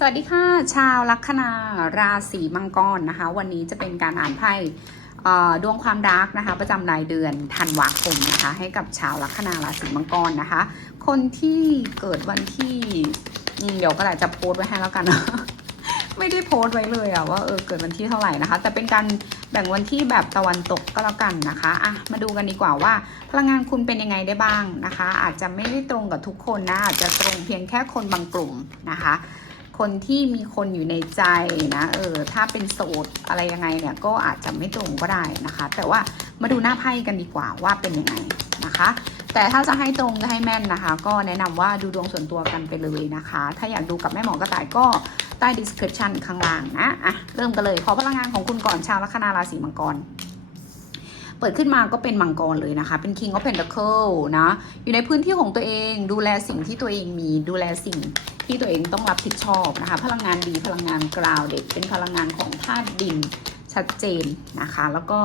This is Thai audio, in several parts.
สวัสดีค่ะ ชาวลัคนาราศีมังกรนะคะ วันนี้จะเป็นการอ่านไพ่ดวงความรักนะคะ ประจำรายเดือนธันวาคมนะคะ ให้กับชาวลัคนาราศีมังกรนะคะ คนที่เกิดวันที่เดี๋ยวก็อาจจะโพสไว้ให้แล้วกันนะไม่ได้โพสไว้เลยอะว่าเออเกิดวันที่เท่าไหร่นะคะ แต่เป็นการแบ่งวันที่แบบตะวันตกก็แล้วกันนะคะอะมาดูกันดีกว่าว่า พลังงานคุณเป็นยังไงได้บ้างนะคะ อาจจะไม่ได้ตรงกับทุกคนนะอาจจะตรงเพียงแค่คนบางกลุ่มนะคะ คนที่มีคนอยู่ในใจนะเออถ้าเป็นโสดอะไรยังไงเนี่ยก็อาจจะไม่ตรงก็ได้นะคะ แต่ว่ามาดูหน้าไพ่กันดีกว่าว่าเป็นยังไงนะคะ แต่ถ้าจะให้ตรงจะให้แม่นนะคะ ก็แนะนำว่าดูดวงส่วนตัวกันไปเลยนะคะ ถ้าอยากดูกับแม่หมอกระต่ายก็ใต้ description ข้างล่างนะอะเริ่มกันเลยขอพลังงานของคุณก่อนชาวลัคนาราศีมังกร เปิดขึ้นมาก็เป็นมังกรเลยนะคะ เป็น King of Pentacle นะ อยู่ในพื้นที่ของตัวเองดูแลสิ่งที่ตัวเองมีดูแลสิ่งที่ตัวเองต้องรับผิดชอบนะคะ พลังงานดีพลังงานกราวเด็กเป็นพลังงานของธาตุดินชัดเจนนะคะ แล้วก็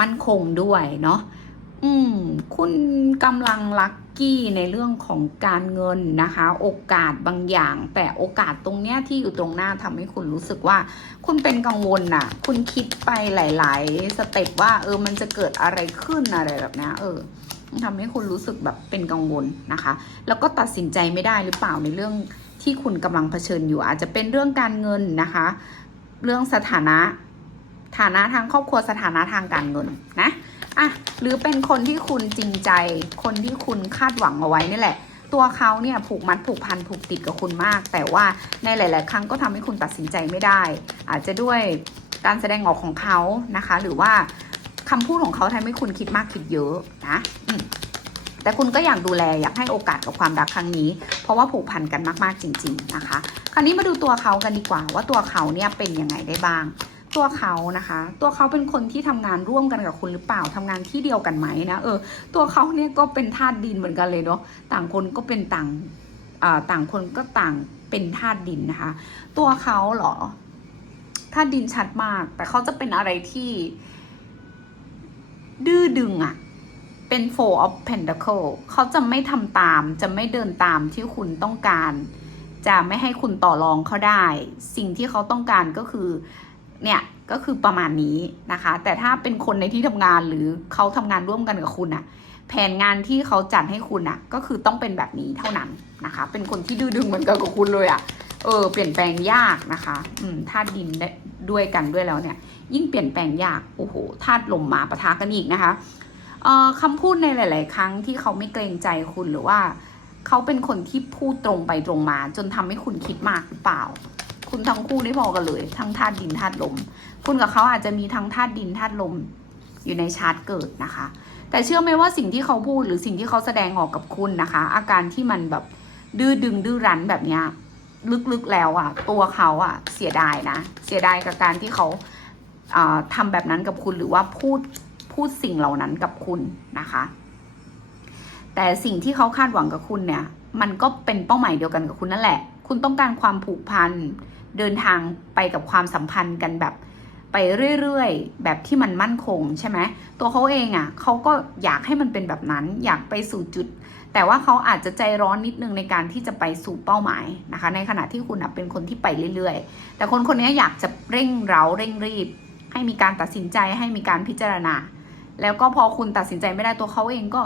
มั่นคงด้วยเนาะอืม คุณกำลังรัก กี้ในเรื่องของการเงินนะคะ โอกาสบางอย่าง แต่โอกาสตรงเนี้ยที่อยู่ตรงหน้าทำให้คุณรู้สึกว่า คุณเป็นกังวลน่ะ คุณคิดไปหลาย ๆ สเต็ปว่า เออมันจะเกิดอะไรขึ้นอะไรแบบนี้เออทำให้คุณรู้สึกแบบเป็นกังวลนะคะ แล้วก็ตัดสินใจไม่ได้หรือเปล่าในเรื่องที่คุณกำลังเผชิญอยู่ อาจจะเป็นเรื่องการเงินนะคะ เรื่องสถานะฐานะทางครอบครัวสถานะทางการเงินนะ อะหรือเป็นคนที่คุณจริงใจ คนที่คุณคาดหวังเอาไว้นี่แหละ ตัวเขาเนี่ยผูกมัดผูกพันผูกติดกับคุณมาก แต่ว่าในหลาย ๆ ครั้งก็ทำให้คุณตัดสินใจไม่ได้ อาจจะด้วยการแสดงออกของเขานะคะ หรือว่าคำพูดของเขาทำให้คุณคิดมากคิดเยอะนะแต่คุณก็อยากดูแลอยากให้โอกาสกับความรักครั้งนี้ เพราะว่าผูกพันกันมาก ๆ จริง ๆ นะคะ คราวนี้มาดูตัวเขากันดีกว่า ว่าตัวเขาเนี่ยเป็นยังไงได้บ้าง ตัวเขานะคะ ตัวเขาเป็นคนที่ทำงานร่วมกันกับคุณหรือเปล่าทำงานที่เดียวกันไหมนะเออตัวเขาเนี่ยก็เป็นธาตุดินเหมือนกันเลยเนาะต่างคนก็เป็นต่างอ่าต่างคนก็ต่างเป็นธาตุดินนะคะ ตัวเขาเหรอธาตุดินชัดมาก แต่เขาจะเป็นอะไรที่ ดื้อดึงอะเป็น four of pentacle เขาจะไม่ทำตาม จะไม่เดินตามที่คุณต้องการ จะไม่ให้คุณต่อรองเขาได้ สิ่งที่เขาต้องการก็คือ เนี่ย ก็คือประมาณนี้นะคะ แต่ถ้าเป็นคนในที่ทำงานหรือเขาทำงานร่วมกันกับคุณอะแผนงานที่เขาจัดให้คุณอะก็คือต้องเป็นแบบนี้เท่านั้นนะคะ เป็นคนที่ดื้อดึงเหมือนกันกับคุณเลยอะเออเปลี่ยนแปลงยากนะคะอืมธาตุดินได้ด้วยกันด้วยแล้วเนี่ย ยิ่งเปลี่ยนแปลงยากโอ้โหธาตุลมมาปะทะกันอีกนะคะเอ่อคำพูดในหลาย ๆ ครั้งที่เขาไม่เกรงใจคุณหรือว่าเขาเป็นคนที่พูดตรงไปตรงมา จนทำให้คุณคิดมากหรือเปล่า คุณทั้งคู่ได้พอกันเลย ทั้งธาตุดินธาตุลม คุณกับเขาอาจจะมีทั้งธาตุดินธาตุลมอยู่ในชาร์ตเกิดนะคะ แต่เชื่อไหมว่าสิ่งที่เขาพูดหรือสิ่งที่เขาแสดงออกกับคุณนะคะ อาการที่มันแบบดื้อดึงดื้อรั้นแบบเนี้ยลึกๆแล้วอะ่ะ ตัวเขาอะ่ะเสียดายนะ เสียดายกับการที่เขาอ่าทำแบบนั้นกับคุณหรือว่าพูดพูดสิ่งเหล่านั้นกับคุณนะคะ แต่สิ่งที่เขาคาดหวังกับคุณเนี่ย มันก็เป็นเป้าหมายเดียวกันกับคุณนั่นแหละ คุณต้องการความผูกพันเดินทางไปกับความสัมพันธ์กันแบบ ไปเรื่อยๆ แบบที่มันมั่นคงใช่ไหมตัวเขาเองอะ่ะเขาก็อยากให้มันเป็นแบบนั้น อยากไปสู่จุด แต่ว่าเขาอาจจะใจร้อนนิดนึงในการที่จะไปสู่เป้าหมายนะคะ ในขณะที่คุณอะเป็นคนที่ไปเรื่อยๆ แต่คนคนนี้อยากจะเร่งเร้าเร่งรีบ ให้มีการตัดสินใจให้มีการพิจารณา แล้วก็พอคุณตัดสินใจไม่ได้ตัวเขาเองก็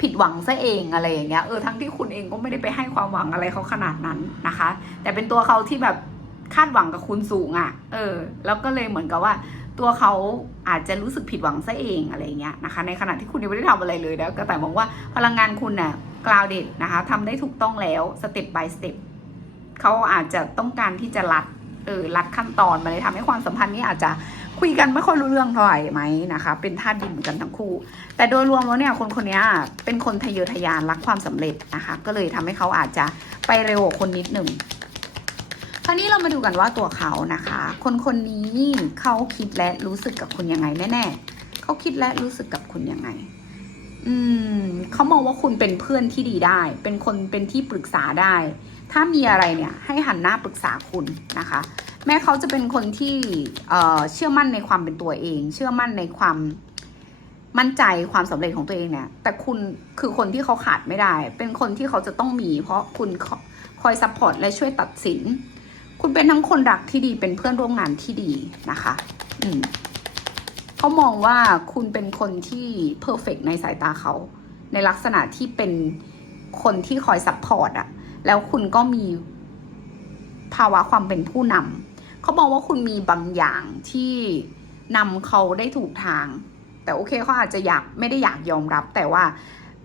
ผิดหวังซะเองอะไรอย่างเงี้ยเออทั้งที่คุณเองก็ไม่ได้ไปให้ความหวังอะไรเขาขนาดนั้นนะคะ แต่เป็นตัวเขาที่แบบ คาดหวังกับคุณสูงอะ่ะ เออ แล้วก็เลยเหมือนกับว่า ตัวเขาอาจจะรู้สึกผิดหวังซะเองอะไรเงี้ยนะคะ ในขณะที่คุณยังไม่ได้ทำอะไรเลยนะก็แต่มองว่าพลังงานคุณน่ะกราวเด็ดนะคะทำได้ถูกต้องแล้วสเต็ป by สเต็ปเขาอาจจะต้องการที่จะรัดเออรัดขั้นตอนมาเลยทำให้ความสัมพันธ์นี้อาจจะคุยกันไม่ค่อยรู้เรื่องเท่าไหร่ไหมนะคะ เป็นธาตุดินเหมือนกันทั้งคู่ แต่โดยรวมแล้วเนี่ยคนคนนี้เป็นคนทะเยอทะยานรักความสำเร็จนะคะ ก็เลยทำให้เขาอาจจะไปเร็วกว่าคนนิดหนึ่ง คราวนี้เรามาดูกันว่าตัวเขานะคะ คนคนนี้เขาคิดและรู้สึกกับคุณยังไงแน่ๆเขาคิดและรู้สึกกับคุณยังไง อืมเขามองว่าคุณเป็นเพื่อนที่ดีได้ เป็นคนเป็นที่ปรึกษาได้ ถ้ามีอะไรเนี่ย ให้หันหน้าปรึกษาคุณนะคะ แม้เขาจะเป็นคนที่เเชื่อมั่นในความเป็นตัวเอง เชื่อมั่นในความมั่นใจความสำเร็จของตัวเองเนี่ย แต่คุณคือคนที่เขาขาดไม่ได้ เป็นคนที่เขาจะต้องมี เพราะคุณคอยซัพพอร์ตและช่วยตัดสิน คุณเป็นทั้งคนรักที่ดีเป็นเพื่อนร่วมงานที่ดีนะคะ อืมเขามองว่าคุณเป็นคนที่เพอร์เฟกในสายตาเขา ในลักษณะที่เป็นคนที่คอยซัพพอร์ตอะแล้วคุณก็มีภาวะความเป็นผู้นำเขาบอกว่าคุณมีบางอย่างที่นำเขาได้ถูกทาง แต่โอเคเขาอาจจะอยากไม่ได้อยากยอมรับแต่ว่า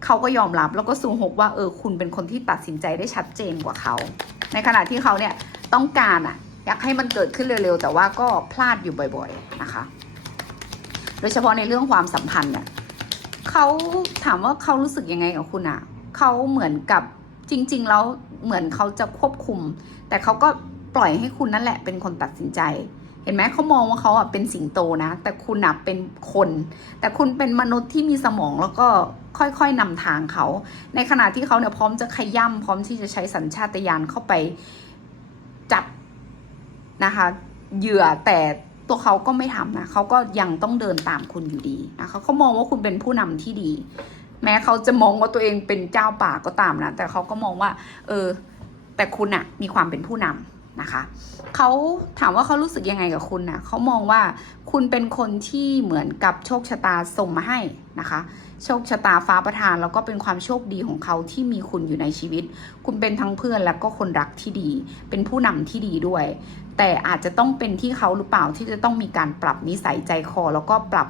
เขาก็ยอมรับแล้วก็ซูฮกว่าเออคุณเป็นคนที่ตัดสินใจได้ชัดเจนกว่าเขา ในขณะที่เขาเนี่ยต้องการอะอยากให้มันเกิดขึ้นเร็วๆ แต่ว่าก็พลาดอยู่บ่อยๆนะคะ โดยเฉพาะในเรื่องความสัมพันธ์เนี่ยเขาถามว่าเขารู้สึกยังไงกับคุณอะเขาเหมือนกับจริง ๆ แล้วเหมือนเขาจะควบคุม แต่เขาก็ปล่อยให้คุณนั่นแหละเป็นคนตัดสินใจ เห็นไหมเขามองว่าเขาอะเป็นสิงโตนะ แต่คุณอะเป็นคน แต่คุณเป็นมนุษย์ที่มีสมองแล้วก็ค่อยๆนำทางเขา ในขณะที่เขาเนี่ยพร้อมจะขย่ำพร้อมที่จะใช้สัญชาตญาณเข้าไปจับนะคะเหยื่อแต่ตัวเขาก็ไม่ทำนะเขาก็ยังต้องเดินตามคุณอยู่ดีนะคะเขามองว่าคุณเป็นผู้นำที่ดี แม้เขาจะมองว่าตัวเองเป็นเจ้าป่าก็ตามนะแต่เขาก็มองว่า เออ แต่คุณอะมีความเป็นผู้นำ นะคะเขาถามว่าเขารู้สึกยังไงกับคุณนะเขามองว่าคุณเป็นคนที่เหมือนกับโชคชะตาส่งมาให้นะคะ โชคชะตาฟ้าประทานแล้วก็เป็นความโชคดีของเขาที่มีคุณอยู่ในชีวิต คุณเป็นทั้งเพื่อนและก็คนรักที่ดี เป็นผู้นำที่ดีด้วย แต่อาจจะต้องเป็นที่เขาหรือเปล่าที่จะต้องมีการปรับนิสัยใจคอ แล้วก็ปรับ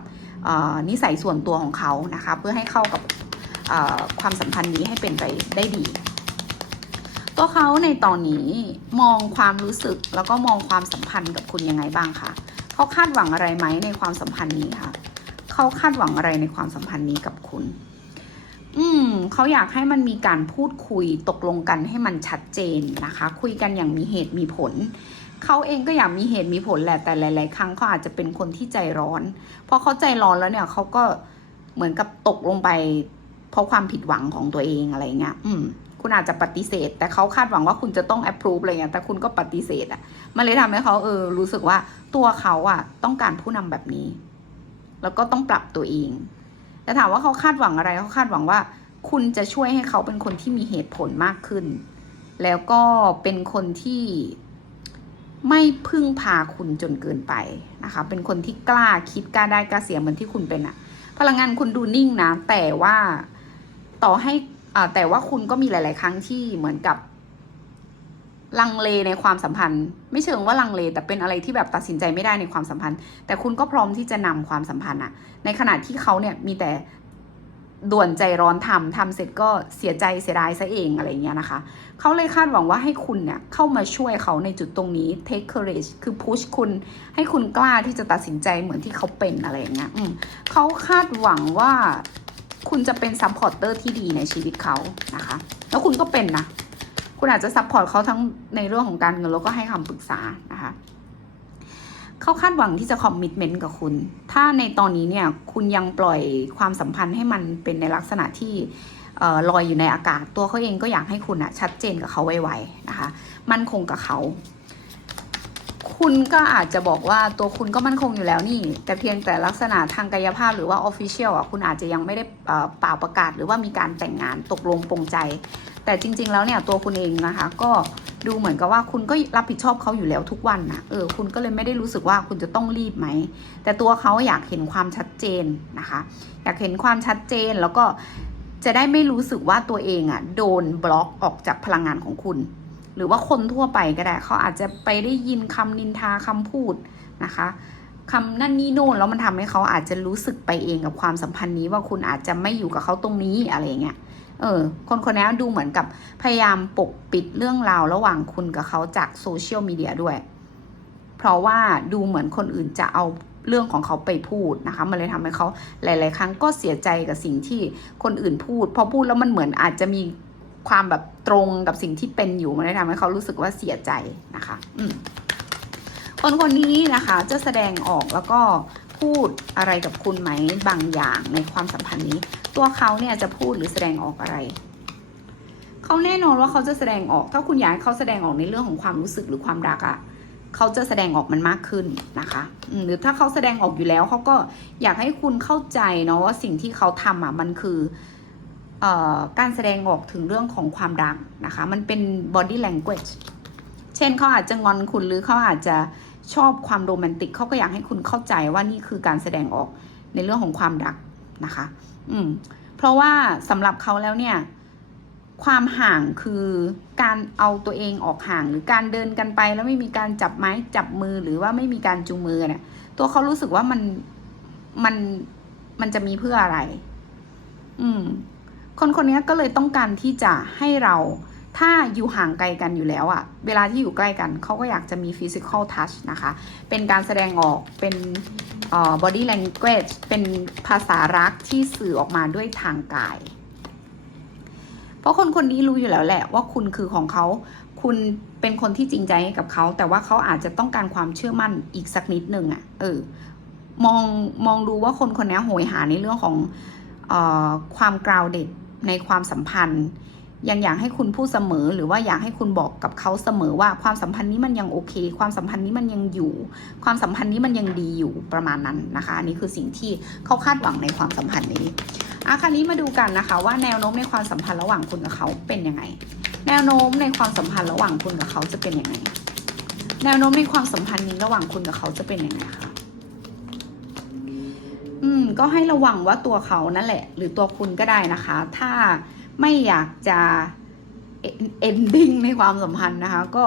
นิสัยส่วนตัวของเขานะคะ เพื่อให้เข้ากับความสัมพันธ์นี้ให้เป็นไปได้ดี ตัวเขาในตอนนี้มองความรู้สึกแล้วก็มองความสัมพันธ์กับคุณยังไงบ้างคะเขาคาดหวังอะไรไหมในความสัมพันธ์นี้คะเขาคาดหวังอะไรในความสัมพันธ์นี้กับคุณ อืมเขาอยากให้มันมีการพูดคุยตกลงกันให้มันชัดเจนนะคะ คุยกันอย่างมีเหตุมีผลเขาเองก็อยากมีเหตุมีผลแหละแต่หลาย ๆ ครั้งเขาอาจจะเป็นคนที่ใจร้อนพอเขาใจร้อนแล้วเนี่ยเขาก็เหมือนกับตกลงไปเพราะความผิดหวังของตัวเองอะไรเงี้ย อืม คุณอาจจะปฏิเสธ แต่เขาคาดหวังว่าคุณจะต้อง approve อะไรเงี้ยแต่คุณก็ปฏิเสธอะ มันเลยทำให้เขาเออรู้สึกว่าตัวเขาอะ ต้องการผู้นำแบบนี้ แล้วก็ต้องปรับตัวเอง แต่ถามว่าเขาคาดหวังอะไรเขาคาดหวังว่า คุณจะช่วยให้เขาเป็นคนที่มีเหตุผลมากขึ้น แล้วก็เป็นคนที่ไม่พึ่งพาคุณจนเกินไปนะคะ เป็นคนที่กล้าคิดกล้าได้กล้าเสียเหมือนที่คุณเป็นอะพลังงานคุณดูนิ่งนะ แต่ว่าต่อให้ แต่ว่าคุณก็มีหลาย ๆ ครั้งที่เหมือนกับ ลังเลในความสัมพันธ์ ไม่เชิงว่าลังเลแต่เป็นอะไรที่แบบตัดสินใจไม่ได้ในความสัมพันธ์ แต่คุณก็พร้อมที่จะนำความสัมพันธ์อะในขณะที่เขาเนี่ยมีแต่ด่วนใจร้อนทำทำเสร็จก็เสียใจเสียดายซะเองอะไรเงี้ยนะคะ เขาเลยคาดหวังว่าให้คุณเนี่ยเข้ามาช่วยเขาในจุดตรงนี้ take courage คือ push คุณให้คุณกล้าที่จะตัดสินใจเหมือนที่เขาเป็นอะไรเงี้ยเขาคาดหวังว่า คุณจะเป็นซัพพอร์เตอร์ที่ดีในชีวิตเขานะคะ แล้วคุณก็เป็นนะ คุณอาจจะซัพพอร์ตเขาทั้งในเรื่องของการเงินแล้วก็ให้คำปรึกษานะคะเขาคาดหวังที่จะคอมมิ t เมนต์กับคุณ ถ้าในตอนนี้เนี่ยคุณยังปล่อยความสัมพันธ์ให้มันเป็นในลักษณะที่เออลอยอยู่ในอากาศ ตัวเขาเองก็อยากให้คุณอะชัดเจนกับเขาไวๆนะคะ มั่นคงกับเขา คุณก็อาจจะบอกว่าตัวคุณก็มั่นคงอยู่แล้วนี่ แต่เพียงแต่ลักษณะทางกายภาพหรือว่าออฟฟิเชียลอะคุณอาจจะยังไม่ได้เป่าประกาศ หรือว่ามีการแต่งงานตกลงปรงใจ แต่จริง ๆ แล้วเนี่ยตัวคุณเองนะคะ ก็ดูเหมือนกับว่าคุณก็รับผิดชอบเขาอยู่แล้วทุกวันนะเออคุณก็เลยไม่ได้รู้สึกว่าคุณจะต้องรีบไหม แต่ตัวเขาอยากเห็นความชัดเจนนะคะ อยากเห็นความชัดเจนแล้วก็จะได้ไม่รู้สึกว่าตัวเองอะ่ะโดนบล็อกออกจากพลังงานของคุณ หรือว่าคนทั่วไปก็ได้เขาอาจจะไปได้ยินคำนินทาคำพูดนะคะคำนั่นนี่โน่นแล้วมันทำให้เขาอาจจะรู้สึกไปเองกับความสัมพันธ์นี้ว่าคุณอาจจะไม่อยู่กับเขาตรงนี้อะไรเงี้ย เออ คนคนนี้ดูเหมือนกับพยายามปกปิดเรื่องราวระหว่างคุณกับเขาจากโซเชียลมีเดียด้วย เพราะว่าดูเหมือนคนอื่นจะเอาเรื่องของเขาไปพูดนะคะ มันเลยทำให้เขาหลาย ๆ ครั้งก็เสียใจกับสิ่งที่คนอื่นพูด พอพูดแล้วมันเหมือนอาจจะมี ความแบบตรงกับสิ่งที่เป็นอยู่มันเลยทำให้เขารู้สึกว่าเสียใจนะคะคนคนนี้นะคะจะแสดงออกแล้วก็พูดอะไรกับคุณไหมบางอย่างในความสัมพันธ์นี้ ตัวเขาเนี่ยจะพูดหรือแสดงออกอะไรเขาแน่นอนว่าเขาจะแสดงออก ถ้าคุณอยากให้เขาแสดงออกในเรื่องของความรู้สึกหรือความรักอะ่ะเขาจะแสดงออกมันมากขึ้นนะคะหรือถ้าเขาแสดงออกอยู่แล้วเขาก็อยากให้คุณเข้าใจเนาะว่าสิ่งที่เขาทำอะมันคือ การแสดงออกถึงเรื่องของความรักนะคะ มันเป็น body language เช่นเขาอาจจะงอนคุณหรือเขาอาจจะชอบความโรแมนติกเขาก็อยากให้คุณเข้าใจว่านี่คือการแสดงออกในเรื่องของความรักนะคะ อืม เพราะว่าสำหรับเขาแล้วเนี่ย ความห่างคือการเอาตัวเองออกห่าง หรือการเดินกันไปแล้วไม่มีการจับไม้จับมือหรือว่าไม่มีการจูงมือเนี่ย ตัวเขารู้สึกว่ามันมันมันจะมีเพื่ออะไร อืม คนคนนี้ก็เลยต้องการที่จะให้เราถ้าอยู่ห่างไกลกันอยู่แล้วอะเวลาที่อยู่ใกล้กันเขาก็อยากจะมี physical touch นะคะ เป็นการแสดงออกเป็นเอ่อ body language เป็นภาษารักที่สื่อออกมาด้วยทางกาย เพราะคนคนนี้รู้อยู่แล้วแหละว่าคุณคือของเขา คุณเป็นคนที่จริงใจกับเขา แต่ว่าเขาอาจจะต้องการความเชื่อมั่นอีกสักนิดหนึ่งอะเออ มองมองดูว่าคนคนนี้โหยหาในเรื่องของเออความกราวเด็ด ในความสัมพันธ์ ยังอยากให้คุณพูดเสมอ หรือว่าอยากให้คุณบอกกับเขาเสมอว่าความสัมพันธ์นี้มันยังโอเค ความสัมพันธ์นี้มันยังอยู่ ความสัมพันธ์นี้มันยังดีอยู่ประมาณนั้นนะคะอันนี้คือสิ่งที่เขาคาดหวังในความสัมพันธ์นี้อะคราวนี้มาดูกันนะคะ ว่าแนวโน้มในความสัมพันธ์ระหว่างคุณกับเขาเป็นยังไง แนวโน้มในความสัมพันธ์ระหว่างคุณกับเขาจะเป็นยังไง แนวโน้มในความสัมพันธ์นี้ระหว่างคุณกับเขาจะเป็นยังไงคะ อืม ก็ให้ระวังว่าตัวเขานั่นแหละ หรือตัวคุณก็ได้นะคะ ถ้าไม่อยากจะ ending ในความสัมพันธ์นะคะ ก็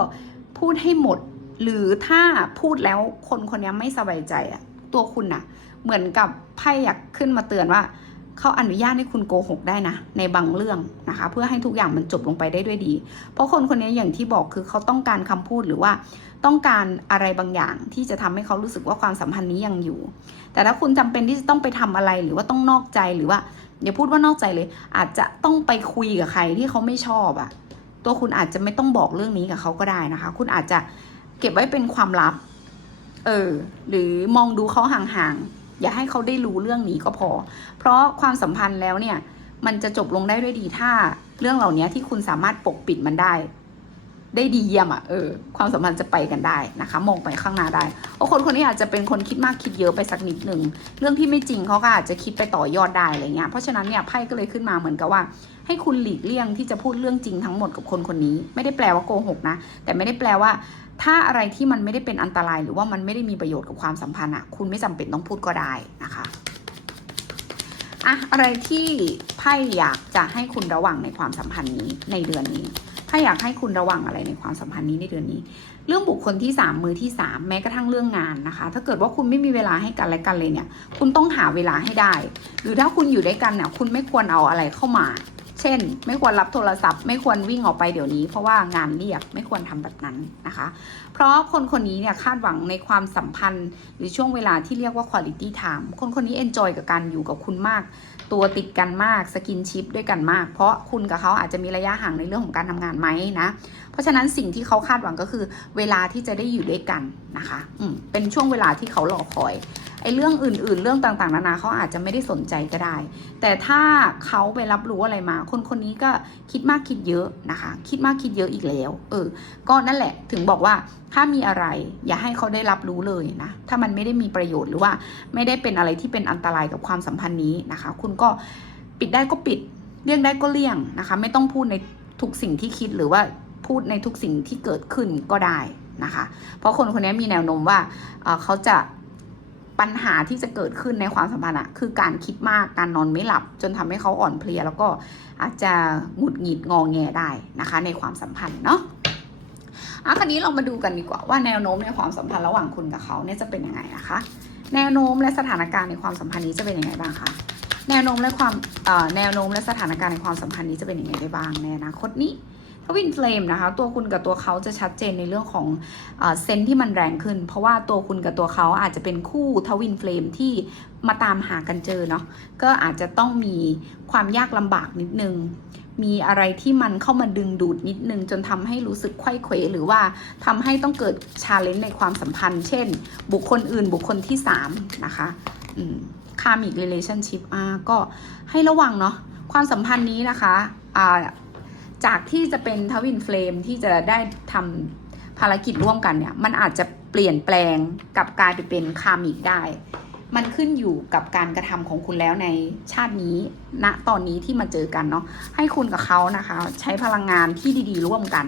พูดให้หมด หรือถ้าพูดแล้วคนคนนี้ไม่สบายใจอะตัวคุณอะเหมือนกับไพ่อยากขึ้นมาเตือนว่า เขาอนุญาตให้คุณโกหกได้นะ ในบางเรื่องนะคะ เพื่อให้ทุกอย่างมันจบลงไปได้ด้วยดี เพราะคนคนนี้อย่างที่บอกคือเขาต้องการคำพูดหรือว่าต้องการอะไรบางอย่างที่จะทำให้เขารู้สึกว่าความสัมพันธ์นี้ยังอยู่ แต่ถ้าคุณจำเป็นที่จะต้องไปทำอะไรหรือว่าต้องนอกใจหรือว่าอย่าพูดว่านอกใจเลย อาจจะต้องไปคุยกับใครที่เขาไม่ชอบอะตัวคุณอาจจะไม่ต้องบอกเรื่องนี้กับเขาก็ได้นะคะ คุณอาจจะเก็บไว้เป็นความลับ เออ หรือมองดูเขาห่างๆ อย่าให้เขาได้รู้เรื่องนี้ก็พอ เพราะความสัมพันธ์แล้วเนี่ย มันจะจบลงได้ด้วยดีถ้า เรื่องเหล่านี้ที่คุณสามารถปกปิดมันได้ ได้ดีเยี่ยมอะ่ะเออ ความสัมพันธ์จะไปกันได้นะคะ มองไปข้างหน้าได้เพราะคนคนนี้อาจจะเป็นคนคิดมากคิดเยอะไปสักนิดหนึ่งเรื่องที่ไม่จริงเขาก็อาจจะคิดไปต่อยอดได้อะไรเงี้ยเพราะฉะนั้นเนี่ยไพ่ก็เลยขึ้นมาเหมือนกับว่าให้คุณหลีกเลี่ยงที่จะพูดเรื่องจริงทั้งหมดกับคนคนนี้ ไม่ได้แปลว่าโกหกนะ แต่ไม่ได้แปลว่า ถ้าอะไรที่มันไม่ได้เป็นอันตราย หรือว่ามันไม่ได้มีประโยชน์กับความสัมพันธ์อะคุณไม่จำเป็นต้องพูดก็ได้นะคะอะอะไรที่ไพ่อยากจะให้คุณระวังในความสัมพันธ์นี้ในเดือนนี้ไพ่อยากให้คุณระวังอะไรในความสัมพันธ์นี้ในเดือนนี้ เรื่องบุคคลที่สามมือที่สามแม้กระทั่งเรื่องงานนะคะ ถ้าเกิดว่าคุณไม่มีเวลาให้กันและกันเลยเนี่ย คุณต้องหาเวลาให้ได้ หรือถ้าคุณอยู่ด้วยกันเนี่ยคุณไม่ควรเอาอะไรเข้ามา เช่น ไม่ควรรับโทรศัพท์ ไม่ควรวิ่งออกไปเดี๋ยวนี้ เพราะว่างานเรียกไม่ควรทำแบบนั้นนะคะ เพราะคนคนนี้เนี่ยคาดหวังในความสัมพันธ์ หรือช่วงเวลาที่เรียกว่า quality time คนคนนี้เอนจอยกับการอยู่กับคุณมาก ตัวติดกันมากสกินชิปด้วยกันมาก เพราะคุณกับเขาอาจจะมีระยะห่างในเรื่องของการทำงานไหมนะ เพราะฉะนั้นสิ่งที่เขาคาดหวังก็คือ เวลาที่จะได้อยู่ด้วยกันนะคะอืมเป็นช่วงเวลาที่เขารอคอยไอ้เรื่องอื่น ๆ เรื่องต่างๆ นานาเขาอาจจะไม่ได้สนใจก็ได้ แต่ถ้าเขาไปรับรู้อะไรมา คนคนนี้ก็คิดมากคิดเยอะนะคะ คิดมากคิดเยอะอีกแล้ว เออ ก็นั่นแหละถึงบอกว่า ถ้ามีอะไร อย่าให้เขาได้รับรู้เลยนะ ถ้ามันไม่ได้มีประโยชน์หรือว่า ไม่ได้เป็นอะไรที่เป็นอันตรายกับความสัมพันธ์นี้นะคะ คุณก็ปิดได้ก็ปิด เลี่ยงได้ก็เลี่ยงนะคะ ไม่ต้องพูดในทุกสิ่งที่คิดหรือว่าพูดในทุกสิ่งที่เกิดขึ้นก็ได้นะคะ เพราะคนคนนี้มีแนวโน้มว่าเอ่อเขาจะปัญหาที่จะเกิดขึ้นในความสัมพันธ์อะคือการคิดมากการนอนไม่หลับ จนทำให้เขาอ่อนเพลีย แล้วก็อาจจะหงุดหงิดงอแงได้นะคะ ในความสัมพันธ์เนาะ อะคราวนี้เรามาดูกันดีกว่าว่าแนวโน้มในความสัมพันธ์ระหว่างคุณกับเขาเนี่ยจะเป็นยังไงนะคะ แนวโน้มและสถานการณ์ในความสัมพันธ์นี้จะเป็นยังไงบ้างคะแนวโน้มและความแนวโน้มและสถานการณ์ในความสัมพันธ์นี้จะเป็นยังไงได้บ้างในอนาคตนี้ทวินเฟลมนะคะ ตัวคุณกับตัวเขาจะชัดเจนในเรื่องของเซนที่มันแรงขึ้น เพราะว่าตัวคุณกับตัวเขาอาจจะเป็นคู่ทวินเฟลมที่มาตามหากันเจอเนาะก็อาจจะต้องมีความยากลำบากนิดนึง มีอะไรที่มันเข้ามาดึงดูดนิดนึง จนทำให้รู้สึกไข้เขวหรือว่าทำให้ต้องเกิดชาเลนจ์ในความสัมพันธ์ เช่น บุคคลอื่นบุคคลที่สามนะคะคามิกเรลชั่นชิพอ่าก็ให้ระวังเนาะความสัมพันธ์นี้นะคะอ่าจากที่จะเป็นทวินเฟลมที่จะได้ทำภารกิจร่วมกันเนี่ย มันอาจจะเปลี่ยนแปลงกับกลายไปเป็นคามิกได้ มันขึ้นอยู่กับการกระทำของคุณแล้วในชาตินี้ณตอนนี้ที่มาเจอกันเนาะให้คุณกับเขานะคะ ใช้พลังงานที่ดีๆ ร่วมกัน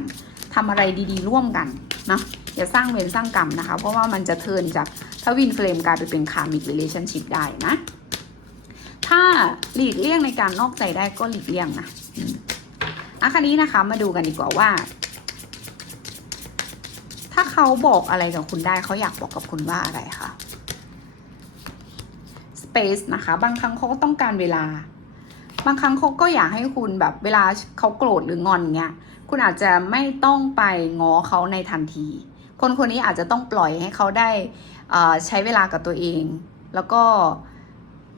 ทำอะไรดีๆ ร่วมกันเนาะอย่าสร้างเวรสร้างกรรมนะคะ เพราะว่ามันจะเทินจากถ้าวินเฟลมกลายไปเป็นคามิก relationship ได้นะ ถ้าหลีกเลี่ยงในการนอกใจได้ก็หลีกเลี่ยงนะอืมอะคันนี้นะคะมาดูกันดีกว่าว่า ถ้าเขาบอกอะไรกับคุณได้เขาอยากบอกกับคุณว่าอะไรคะ space นะคะ บางครั้งเขาก็ต้องการเวลา บางครั้งเขาก็อยากให้คุณแบบเวลาเขาโกรธหรืองอนเงี้ย คุณอาจจะไม่ต้องไปง้อเขาในทันที คนคนนี้อาจจะต้องปล่อยให้เขาได้ใช้เวลากับตัวเอง แล้วก็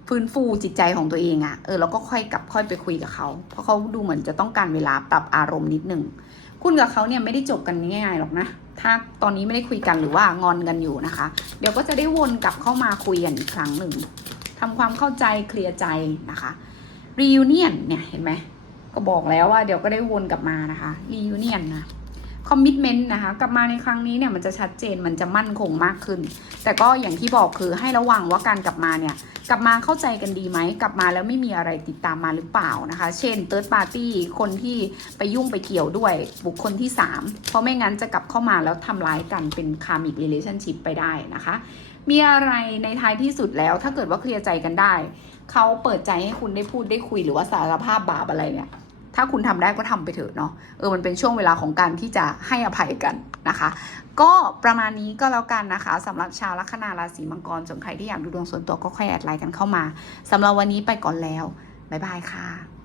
ฟื้นฟูจิตใจของตัวเองอะ่ะเออแล้วก็ค่อยกลับค่อยไปคุยกับเขา เพราะเขาดูเหมือนจะต้องการเวลาปรับอารมณ์นิดนึง คุณกับเขาเนี่ยไม่ได้จบกันง่ายๆหรอกนะ ถ้าตอนนี้ไม่ได้คุยกันหรือว่างอนกันอยู่นะคะ เดี๋ยวก็จะได้วนกลับเข้ามาคุยกันอีกครั้งหนึ่ง ทำความเข้าใจเคลียร์ใจนะคะ reunion เนี่ยเห็นไหมก็บอกแล้วว่าเดี๋ยวก็ได้วนกลับมานะคะ reunion นะ commitment นะคะกลับมาในครั้งนี้เนี่ยมันจะชัดเจนมันจะมั่นคงมากขึ้น แต่ก็อย่างที่บอกคือให้ระวังว่าการกลับมาเนี่ยกลับมาเข้าใจกันดีไหมกลับมาแล้วไม่มีอะไรติดตามมาหรือเปล่านะคะ เช่น third party คนที่ไปยุ่งไปเกี่ยวด้วยบุคคลที่ 3 เพราะไม่งั้นจะกลับเข้ามาแล้วทำร้ายกันเป็น karmic relationship ไปได้นะคะ มีอะไรในท้ายที่สุดแล้ว ถ้าเกิดว่าเคลียร์ใจกันได้ เขาเปิดใจให้คุณได้พูดได้คุยหรือว่าสารภาพบาปอะไรเนี่ย ถ้าคุณทำได้ก็ทำไปเถอะเนาะเออมันเป็นช่วงเวลาของการที่จะให้อภัยกันนะคะ ก็ประมาณนี้ก็แล้วกันนะคะสำหรับชาวลัคนาราศีมังกรส่วนใครที่อยากดูดวงส่วนตัวก็ค่อยแอดไลน์กันเข้ามาสำหรับวันนี้ไปก่อนแล้วบ๊ายบายค่ะ